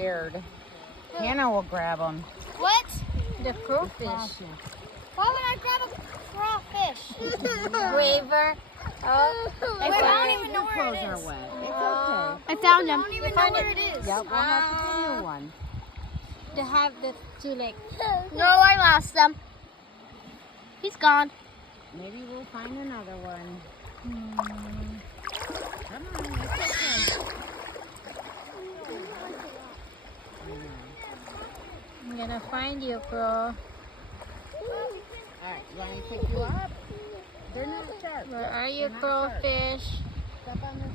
scared. Hannah will grab them. What? The crawfish. Why would I grab a crawfish? Braver. Oh, I don't even know where it Clothes are is. wet. It's okay. I found I them. don't even know where it is. Yep, we'll have to get a new one. They have the two legs. No, I lost them. He's gone. Maybe we'll find another one. Come on, it's okay. I'm gonna find you, bro. All right, you want me to pick you up? They're not sharp. Where are you, They're not sharp. crawfish? Step on the